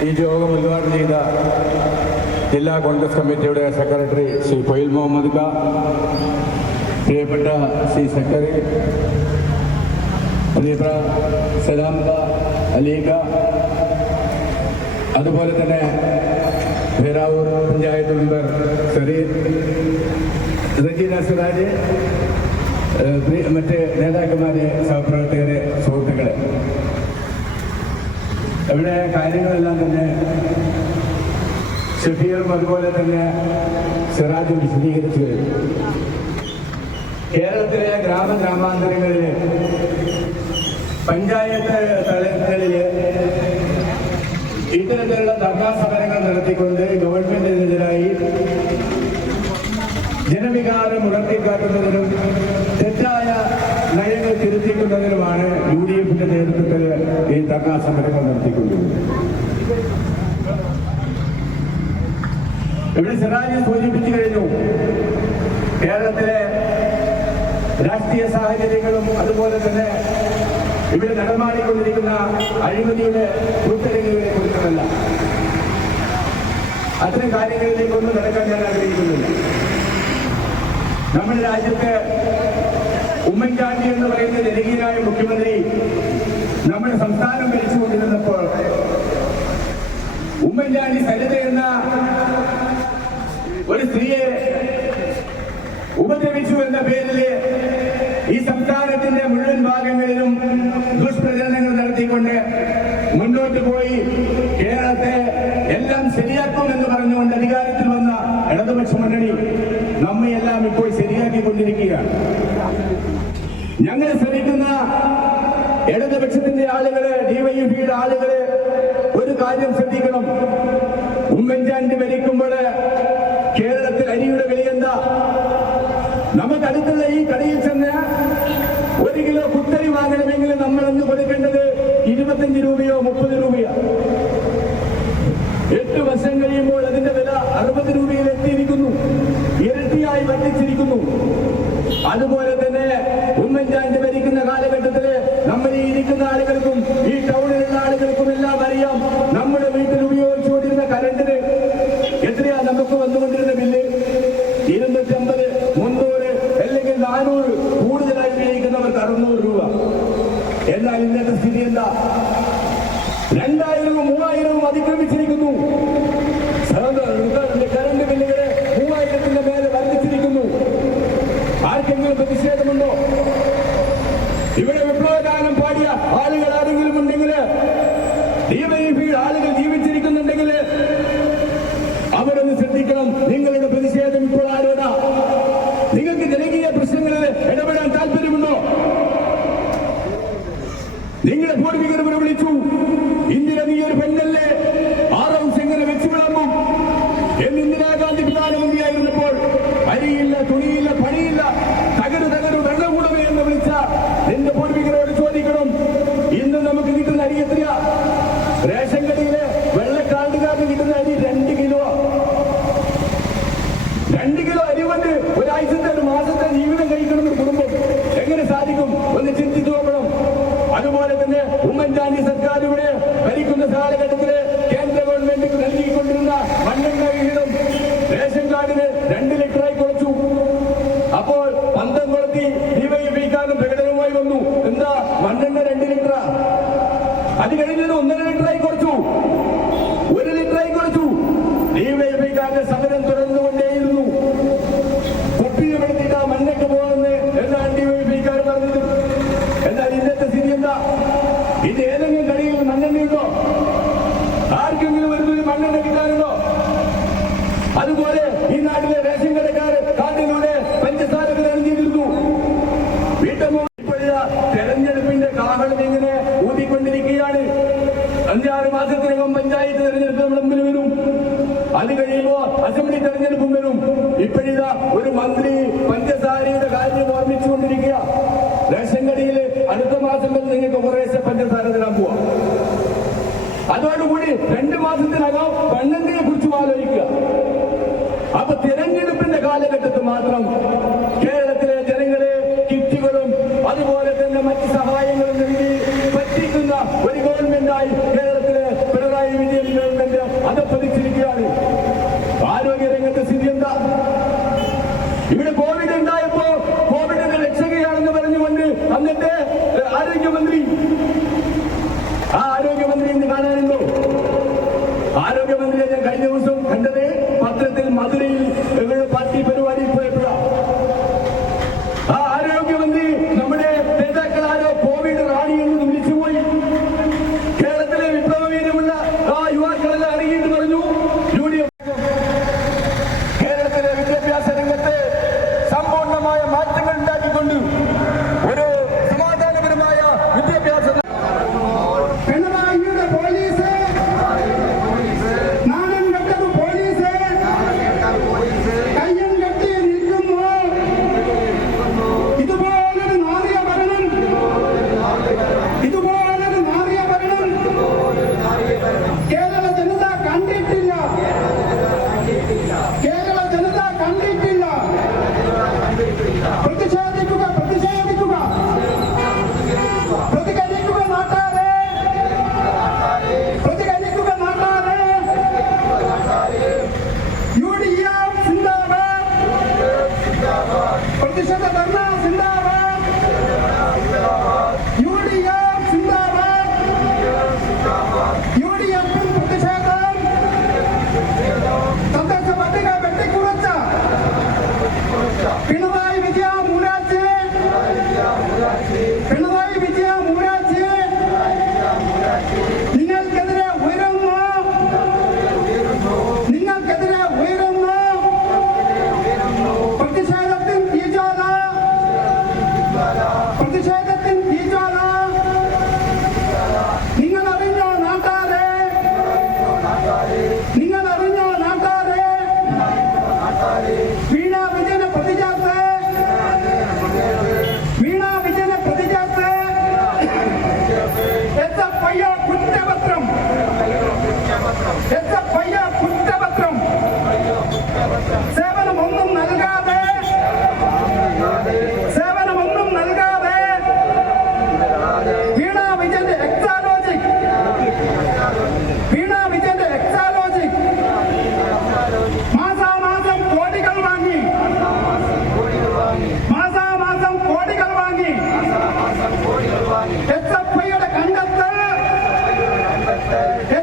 ഈ യോഗം ഉദ്ഘാടനം ചെയ്ത ജില്ലാ കോൺഗ്രസ് കമ്മിറ്റിയുടെ സെക്രട്ടറി ശ്രീ ഫൈൽ മുഹമ്മദ് ഖ പ്രിയപ്പെട്ട ശ്രീ സെക്രട്ടറി പ്രിയപ്പെട്ട സലാം ഖ അലി ഖ അതുപോലെ തന്നെ പേരാവൂർ പഞ്ചായത്ത് മെമ്പർ സരീർ റജീന സിറാജ് ഏഹ് പ്രിയ- മറ്റ് നേതാക്കന്മാരെ സഹപ്രവർത്തകരെ സുഹൃത്തുക്കളെ ഇവിടെ കാര്യങ്ങളെല്ലാം തന്നെ ഷഫീറും അതുപോലെ തന്നെ സിറാജും വിശദീകരിച്ചു കഴിഞ്ഞു. കേരളത്തിലെ ഗ്രാമ ഗ്രാമാന്തരങ്ങളിൽ പഞ്ചായത്ത് തലങ്ങളിൽ ഇത്തരത്തിലുള്ള ധർണാ സമരങ്ങൾ നടത്തിക്കൊണ്ട് ഗവൺമെന്റിനെതിരായി ജനവികാരം ഉണർത്തിക്കാട്ടുന്നതിനും തെറ്റായ നയങ്ങൾ തിരുത്തിക്കുന്നതിനുമാണ് യു ഡി എഫിന്റെ നേതൃത്വത്തിൽ ഈ ധർണാ സമരങ്ങൾ നടത്തിക്കൊണ്ടിരുന്നത്. ഇവിടെ സിറാജ് സൂചിപ്പിച്ചു കഴിഞ്ഞു. കേരളത്തിലെ രാഷ്ട്രീയ സാഹചര്യങ്ങളും അതുപോലെ തന്നെ ഇവിടെ നടമാടിക്കൊണ്ടിരിക്കുന്ന അഴിമതിയുടെ കൂട്ടരങ്ങുകളെ കുറിച്ചതല്ല അത്തരം കാര്യങ്ങളിലേക്കൊന്നും നടക്കാൻ ഞാൻ ആഗ്രഹിക്കുന്നില്ല. നമ്മുടെ രാജ്യത്ത് ഉമ്മൻചാണ്ടി എന്ന് പറയുന്ന ജനകീയനായ മുഖ്യമന്ത്രി നമ്മുടെ സംസ്ഥാനം ഭരിച്ചുകൊണ്ടിരുന്നപ്പോൾ ഉമ്മൻചാണ്ടി സരിത എന്ന ഒരു സ്ത്രീയെ ഉപദ്രവിച്ചു എന്ന പേരിൽ ഈ സംസ്ഥാനത്തിന്റെ മുഴുവൻ ഭാഗങ്ങളിലും ദുഷ്പ്രചരണങ്ങൾ നടത്തിക്കൊണ്ട് മുന്നോട്ട് പോയി. കേരളത്തെ എല്ലാം ശരിയാക്കും എന്ന് പറഞ്ഞുകൊണ്ട് അധികാരത്തിൽ വന്ന ഇടതുപക്ഷ മുന്നണി ഞങ്ങൾ ശ്രമിക്കുന്ന ഇടതുപക്ഷത്തിന്റെ ആളുകൾ ഡിവൈഎഫിയുടെ ആളുകൾ ഒരു കാര്യം ശ്രദ്ധിക്കണം. ഉമ്മൻചാണ്ടി മരിക്കുമ്പോൾ കേരളത്തിൽ അരിയുടെ വില എന്താ? നമുക്ക് അടുത്തുള്ള ഈ കടയിൽ ചെന്ന് ഒരു കിലോ കുത്തരി വാങ്ങണമെങ്കിൽ നമ്മൾ അന്ന് കൊടുക്കേണ്ടത്? ഇരുപത്തഞ്ച് രൂപയോ മുപ്പത് രൂപയോ? എട്ട് വർഷം കഴിയുമ്പോൾ അതിന്റെ വില അറുപത് രൂപയിൽ എത്തിയിരിക്കുന്നു. ഇരട്ടിയായി വർദ്ധിച്ചിരിക്കുന്നു. അതുപോലെ തന്നെ ഉമ്മൻചാണ്ടി ഭരിക്കുന്ന കാലഘട്ടത്തിൽ ഈ ആളുകൾക്കും ഈ ടൗണിലുള്ള ആളുകൾക്കും എല്ലാം അറിയാം. നമ്മുടെ വീട്ടിൽ ഉപയോഗിച്ചുകൊണ്ടിരുന്ന കരണ്ടിന് എത്രയാ നമുക്ക് വന്നുകൊണ്ടിരുന്ന ബില്ല്. ഇരുന്നൂറ്റി അമ്പത് മുന്നൂറ് അല്ലെങ്കിൽ നാനൂറ് കൂടുതലായി ഉപയോഗിക്കുന്നവർക്ക് അറുന്നൂറ് രൂപ. എന്നാൽ ഇന്നത്തെ സ്ഥിതി എന്താ? രണ്ടായിരവും മൂവായിരവും അതിക്രമിച്ചിരിക്കുന്നു. കറണ്ട് ബില്ലുകളെ മൂവായിരത്തിന്റെ മേലെ വർദ്ധിച്ചിരിക്കുന്നു. ആർക്കെങ്കിലും പ്രതിഷേധമുണ്ടോ? ഇവിടെ വിപ്ലവഗാനം ആളുകൾ ആരെങ്കിലും ഉണ്ടെങ്കിൽ ആളുകൾ ജീവിച്ചിരിക്കുന്നുണ്ടെങ്കിൽ അവരൊന്ന് ശ്രദ്ധിക്കണം. നിങ്ങളുടെ പ്രതിഷേധം ഇപ്പോൾ ആരോടാ? നിങ്ങൾക്ക് ജനകീയ പ്രശ്നങ്ങളിൽ ഇടപെടാൻ താല്പര്യമുണ്ടോ? നിങ്ങളെ പൂർവികർ വിളിച്ചു. ഇന്ദിര നീ ഒരു പെണ്ണല്ലേ? ഉമ്മൻചാണ്ടി സർക്കാർ ഇവിടെ ഭരിക്കുന്ന കാലഘട്ടത്തിൽ കേന്ദ്ര ഗവൺമെന്റ് നൽകിക്കൊണ്ടിരുന്ന മണ്ണെണ്ണ വിഹിതം റേഷൻ കാർഡിന് രണ്ട് ലിറ്ററായി കുറച്ചു. അപ്പോൾ പന്തം കൊളുത്തി ഡിവൈഎഫിക്കാരനും പ്രകടനവുമായി വന്നു. എന്താ മണ്ണെണ്ണ രണ്ട് ലിറ്റർ അത് കഴിഞ്ഞത് ഒന്നര ലിറ്ററായി കുറച്ചു ഒരു ലിറ്ററായി കുറച്ചു ഡിവൈഎഫിക്കാരന്റെ സമരം തുടർന്നുകൊണ്ടേയിരുന്നു കുപ്പിയിലെടുത്തിട്ട് ആ മണ്ണൊക്കെ പോകുന്നത് എന്നാണ് ഡിവൈഎഫിക്കാർ പറഞ്ഞത് എന്നാൽ ഇന്നത്തെ സ്ഥിതി എന്താ ഇത് ഏതെങ്കിലും കടയിൽ മണ്ണെണ്ണയുണ്ടോ ആർക്കെങ്കിലും ഒരു തുള്ളി മണ്ണെണ്ണ കിട്ടാനുണ്ടോ അതുപോലെ ഈ നാട്ടിലെ റേഷൻ കടക്കാർ കാട്ടിലൂടെ പഞ്ചസാര എഴുതിയിരുന്നു വീട്ടമ്മ തെരഞ്ഞെടുപ്പിന്റെ കാഹളം ഇങ്ങനെ ഊതിക്കൊണ്ടിരിക്കുകയാണ്. അഞ്ചാറ് മാസത്തിനകം പഞ്ചായത്ത് തെരഞ്ഞെടുപ്പ് നമ്മുടെ മുമ്പിൽ വരും. അത് കഴിയുമ്പോ അസംബ്ലി തെരഞ്ഞെടുപ്പും വരും. ഇപ്പോഴിതാ ഒരു മന്ത്രി പഞ്ചസാരയുടെ കാര്യം ഓർമ്മിച്ചുകൊണ്ടിരിക്കുക. റേഷൻ കടയിൽ അടുത്ത മാസം വരെ നിങ്ങൾക്ക് കുറേശ്ശെ പഞ്ചസാര തരാൻ പോവാം. അതോടുകൂടി രണ്ട് മാസത്തിനകം പെണ്ണന്തിയെ കുറിച്ചും ആലോചിക്കുക. അപ്പൊ തിരഞ്ഞെടുപ്പിന്റെ കാലഘട്ടത്തിൽ മാത്രം കേരളത്തിലെ ജനങ്ങളെ കിറ്റുകളും അതുപോലെ തന്നെ മറ്റ് സഹായങ്ങളും നൽകി പറ്റിക്കുന്ന ഒരു ഗവൺമെന്റായി കേരളത്തിലെ പിണറായി വിജയൻ ഗവൺമെന്റ് അതപ്പതിച്ചിരിക്കുകയാണ് ആരോഗ്യ രംഗത്തെ സ്ഥിതി എന്താ? ഇവിടെ കോവിഡ് ഉണ്ടായപ്പോ കോവിഡിന്റെ രക്ഷകയാണെന്ന് പറഞ്ഞുകൊണ്ട് അന്നത്തെ ആരോഗ്യമന്ത്രി Hey!